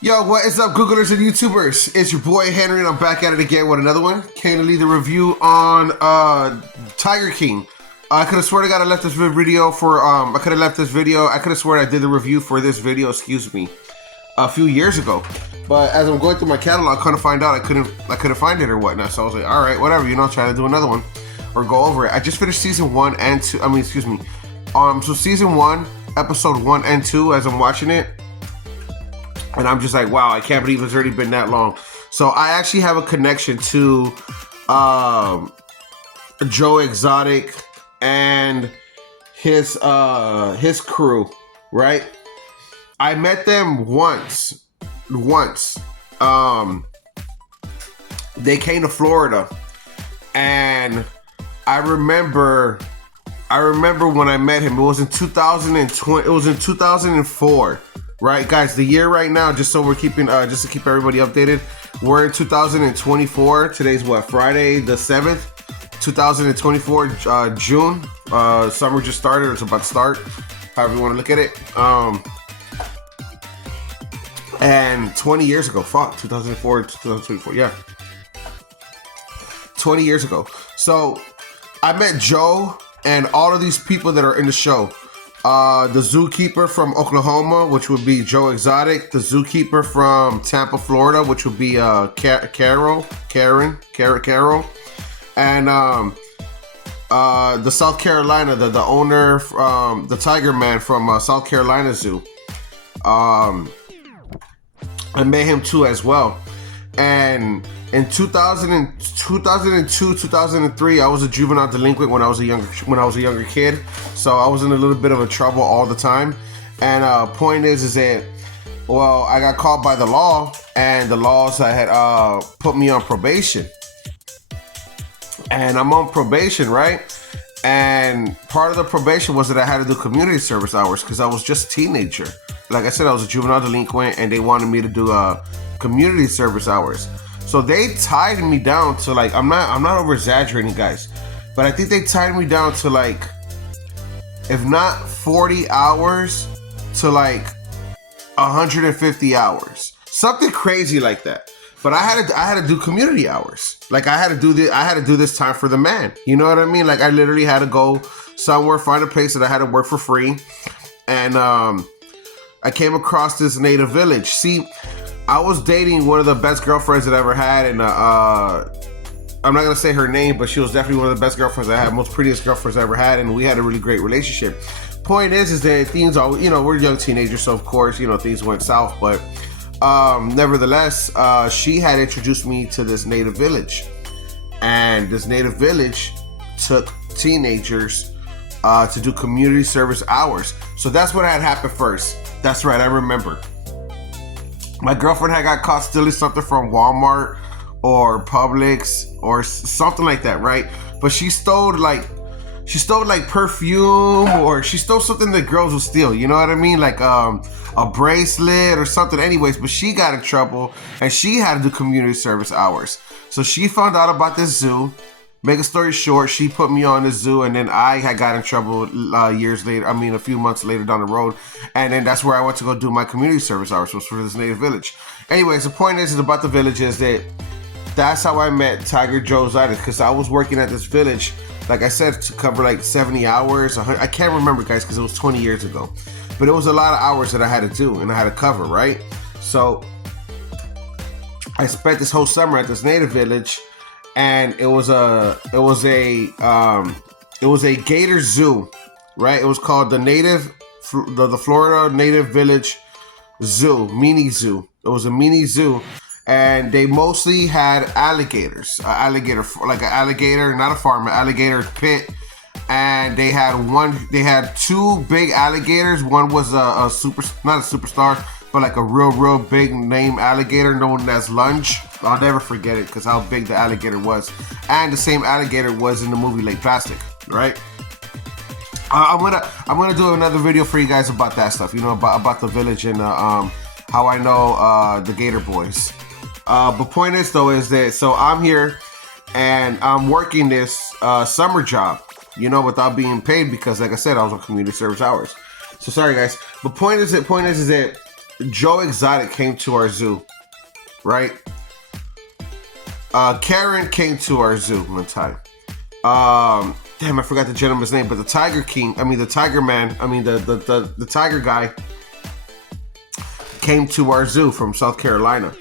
Yo, what is up, Googlers and YouTubers? It's your boy Henry, and I'm back at it again with another one. Came to leave the review on Tiger King. I could have sworn to God I left this video for I could have sworn I did the review for this video, excuse me, a few years ago. But as I'm going through my catalog, I couldn't find out. I couldn't find it or whatnot. So I was like, all right, whatever, try to do another one or go over it. I just finished season 1 and 2. So season 1, episode 1 and 2 as I'm watching it. And I'm just like, wow, I can't believe it's already been that long. So I actually have a connection to Joe Exotic and his crew, right? I met them once. They came to Florida, and I remember when I met him. It was in 2020. It was in 2004. Right, guys, the year right now, just so we're keeping, just to keep everybody updated, we're in 2024. Today's what, Friday the 7th, 2024, June. Summer just started, or it's about to start, however you want to look at it. And 20 years ago, 2004, 2024, yeah. 20 years ago. So I met Joe and all of these people that are in the show. The zookeeper from Oklahoma, which would be Joe Exotic. The zookeeper from Tampa, Florida, which would be Carol. And the South Carolina, the owner, the Tiger Man from South Carolina Zoo. I met him too as well. And in 2002, 2003, I was a juvenile delinquent when I was a younger kid. So I was in a little bit of a trouble all the time. And point is that, well, I got called by the law, and the laws had put me on probation. And I'm on probation, right? And part of the probation was that I had to do community service hours because I was just a teenager. Like I said, I was a juvenile delinquent, and they wanted me to do community service hours. So they tied me down to, like, I'm not over exaggerating, guys, but I think they tied me down to, like, if not 40 hours, to like 150 hours, something crazy like that. But I had to do community hours. Like I had to do this time for the man. You know what I mean? Like I literally had to go somewhere, find a place that I had to work for free, and I came across this native village. See, I was dating one of the best girlfriends that I ever had, and I'm not gonna say her name, but she was definitely one of the best girlfriends I had, most prettiest girlfriends I ever had, and we had a really great relationship. Point is that things always, we're young teenagers, so of course, things went south, but nevertheless, she had introduced me to this native village, and this native village took teenagers to do community service hours. So that's what had happened first. That's right, I remember. My girlfriend had got caught stealing something from Walmart or Publix or something like that, right? But she stole like perfume, or she stole something that girls will steal, you know what I mean? Like a bracelet or something. Anyways, but she got in trouble and she had to do community service hours. So she found out about this zoo. Make a story short, she put me on the zoo, and then I had got in trouble years later. A few months later down the road, and then that's where I went to go do my community service hours, was for this native village. Anyways, the point is about the village is that that's how I met Tiger Joe Exotic, because I was working at this village, like I said, to cover like 70 hours. I can't remember, guys, because it was 20 years ago, but it was a lot of hours that I had to do and I had to cover, right? So I spent this whole summer at this native village. And it was a gator zoo, right? It was called the Florida Native Village Zoo, mini zoo. It was a mini zoo, and they mostly had alligators, not a farm, an alligator pit. And they had two big alligators. One was not a superstar, but like a real big name alligator known as Lunge. I'll never forget it because how big the alligator was. And the same alligator was in the movie Lake Plastic, right? I'm gonna do another video for you guys about that stuff, about the village and how I know the Gator Boys. But point is though is that, so I'm here and I'm working this summer job, without being paid because, like I said, I was on community service hours. So sorry guys, but point is that Joe Exotic came to our zoo, right? Karen came to our zoo one time. Damn, I forgot the gentleman's name, but the Tiger Man, the Tiger guy came to our zoo from South Carolina.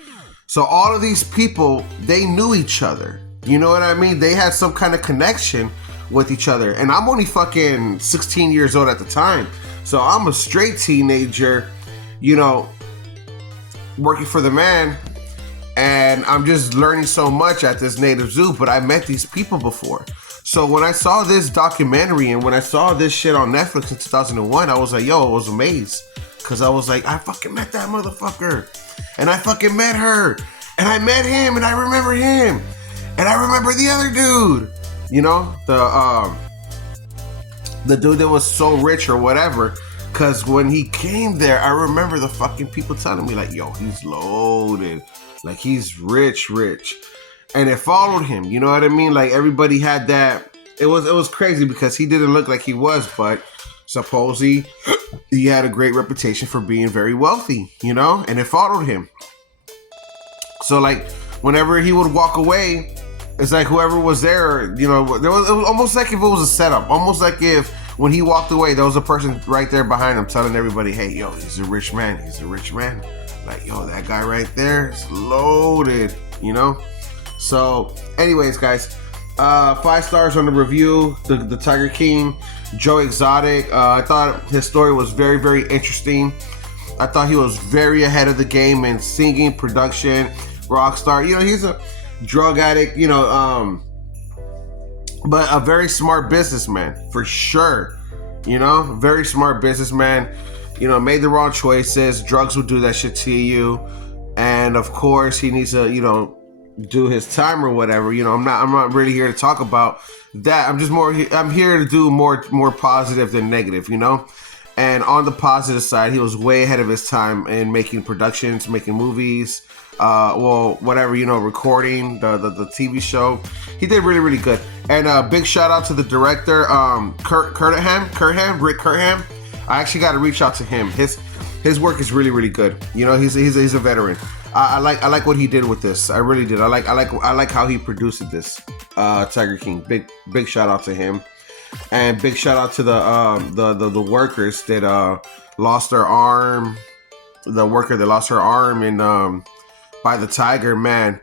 So all of these people, they knew each other. You know what I mean? They had some kind of connection with each other. And I'm only fucking 16 years old at the time. So I'm a straight teenager, you know, working for the man. And I'm just learning so much at this native zoo, but I met these people before. So when I saw this documentary and when I saw this shit on Netflix in 2001, I was like, yo, I was amazed. Because I was like, I fucking met that motherfucker. And I fucking met her. And I met him and I remember him. And I remember the other dude. You know, the dude that was so rich or whatever. Because when he came there, I remember the fucking people telling me like, yo, he's loaded. Like, he's rich. And it followed him. You know what I mean? Like, everybody had that. It was crazy because he didn't look like he was, but supposedly he had a great reputation for being very wealthy, you know? And it followed him. So, like, whenever he would walk away, it's like whoever was there, you know, it was almost like if it was a setup. Almost like if when he walked away, there was a person right there behind him telling everybody, hey, yo, he's a rich man. Like, yo, that guy right there is loaded, you know? So, anyways, guys, 5 stars on the review. The Tiger King, Joe Exotic. I thought his story was very, very interesting. I thought he was very ahead of the game in singing, production, rock star. You know, he's a drug addict, you know, but a very smart businessman, for sure. You know, very smart businessman. You know, made the wrong choices. Drugs would do that shit to you. And, of course, he needs to, you know, do his time or whatever. You know, I'm not really here to talk about that. I'm here to do more positive than negative, you know? And on the positive side, he was way ahead of his time in making productions, making movies, whatever, you know, recording the TV show. He did really, really good. And big shout out to the director, Rick Kurtham. I actually got to reach out to him. His work is really, really good. You know, he's a veteran. I like what he did with this. I really did. I like how he produced this. Tiger King. Big shout out to him, and big shout out to the workers that lost their arm. The worker that lost her arm in by the tiger. Man,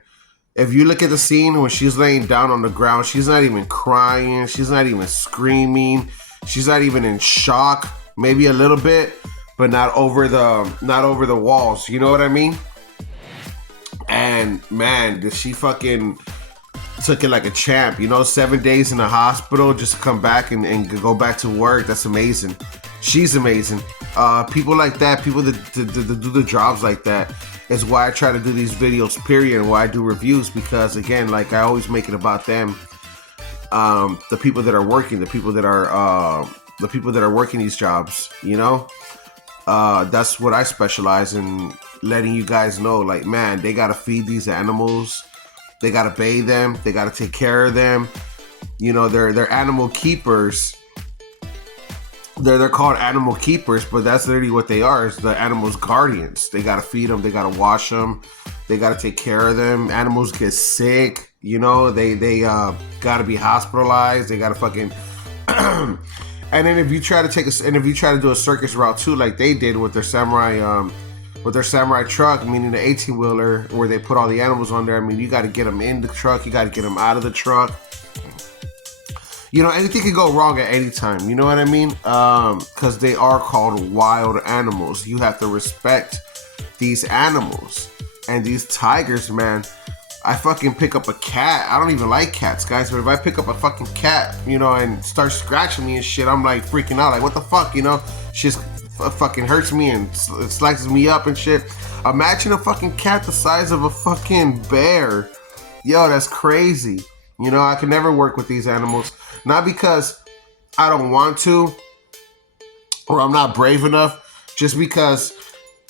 if you look at the scene when she's laying down on the ground, she's not even crying. She's not even screaming. She's not even in shock. Maybe a little bit, but not over the walls. You know what I mean? And man, did she fucking took it like a champ. You know, 7 days in the hospital just to come back and go back to work. That's amazing. She's amazing. People like that, people that do the jobs like that, is why I try to do these videos, period, and why I do reviews, because again, like I always make it about them. The people that are working, the people that are working these jobs, you know? That's what I specialize in, letting you guys know, like, man, they gotta feed these animals, they gotta bathe them, they gotta take care of them. You know, they're animal keepers. They're called animal keepers, but that's literally what they are, is the animals' guardians. They gotta feed them, they gotta wash them, they gotta take care of them. Animals get sick, you know, they gotta be hospitalized, they gotta fucking and then if you try to do a circus route too, like they did with their samurai truck, meaning the 18-wheeler where they put all the animals on there. I mean, you got to get them in the truck, you got to get them out of the truck. You know, anything can go wrong at any time. You know what I mean? Because they are called wild animals. You have to respect these animals. And these tigers, man, I fucking pick up a cat. I don't even like cats, guys. But if I pick up a fucking cat, you know, and start scratching me and shit, I'm like freaking out. Like, what the fuck, you know? She's fucking hurts me and slices me up and shit. Imagine a fucking cat the size of a fucking bear. Yo, that's crazy. You know, I can never work with these animals. Not because I don't want to or I'm not brave enough, just because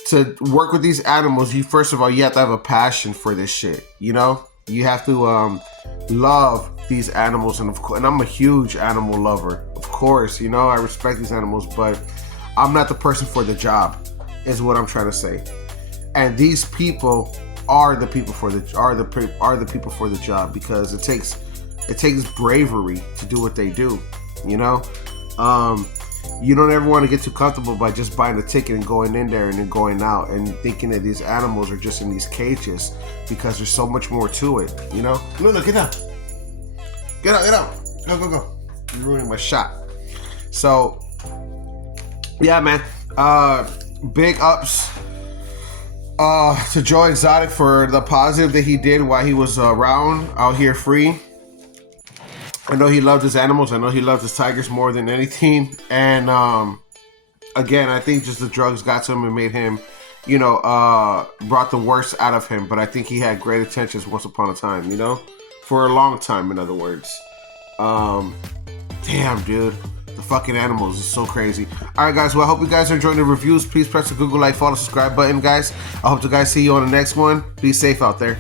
to work with these animals, you have to have a passion for this shit, you know? You have to love these animals, and I'm a huge animal lover. Of course, you know, I respect these animals, but I'm not the person for the job. is what I'm trying to say. And these people are the people for the people for the job, because it takes bravery to do what they do. You know, you don't ever want to get too comfortable by just buying a ticket and going in there and then going out and thinking that these animals are just in these cages, because there's so much more to it. You know, Luna, get out, get out, go. You're ruining my shot. So, yeah, man. Big ups to Joe Exotic for the positive that he did while he was around out here free. I know he loved his animals. I know he loved his tigers more than anything. And again, I think just the drugs got to him and made him, you know, brought the worst out of him. But I think he had great intentions once upon a time, you know, for a long time, in other words. Damn, dude. The fucking animals is so crazy. All right, guys. Well, I hope you guys are enjoying the reviews. Please press the Google like, follow, subscribe button, guys. I hope to guys see you on the next one. Be safe out there.